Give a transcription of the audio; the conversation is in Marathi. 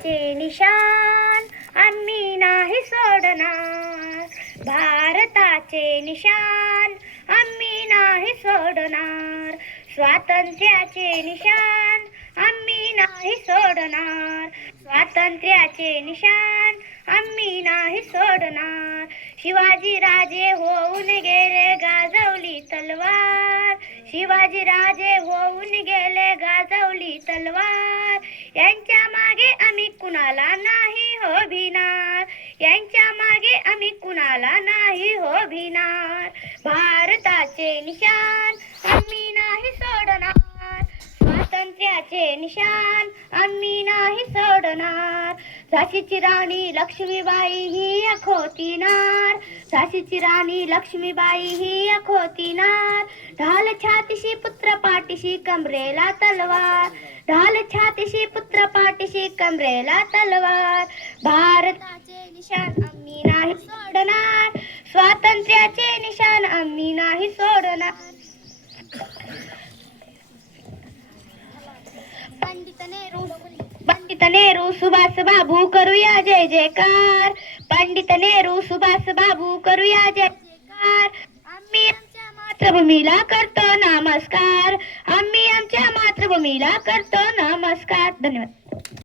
भारताचे निशान आम्ही नाही सोडणार. भारताचे निशान आम्ही नाही सोडणार. स्वातंत्र्याचे निशान आम्ही नाही सोडणार. स्वातंत्र्याचे निशान आम्ही नाही सोडणार. शिवाजी राजे होऊन गेले गाजवली तलवार. शिवाजी राजे होऊन गेले गाजवली तलवार. यांच्या मागे आम्ही कुणाला नाही हो भिणार. यांच्या मागे आम्ही कुणाला नाही हो भिणार. भारताचे निशान आम्ही नाही सोडणार. स्वातंत्र्याचे निशान आम्ही नाही सोडणार. झाशीची राणी लक्ष्मीबाई ही एक होती नार. झाशीची राणी लक्ष्मीबाई ही एक होती नार. ढाल छातीशी पुत्र पाठीशी कमरेला तलवार. ढाल छातीशी पुत्र पाठीशी कमरेला तलवार. भारताचे निशान आम्ही नाही सोडणार. स्वातंत्र्याचे निशान आम्ही नाही सोडणार. पंडित नेहरू सुभाष बाबू करूया जय जयकार. पंडित नेहरू सुभाष बाबू करूया जय जयकार. आम्ही आमच्या मातृभूमीला करतो नमस्कार. आम्ही आमच्या मातृभूमीला करतो नमस्कार. धन्यवाद.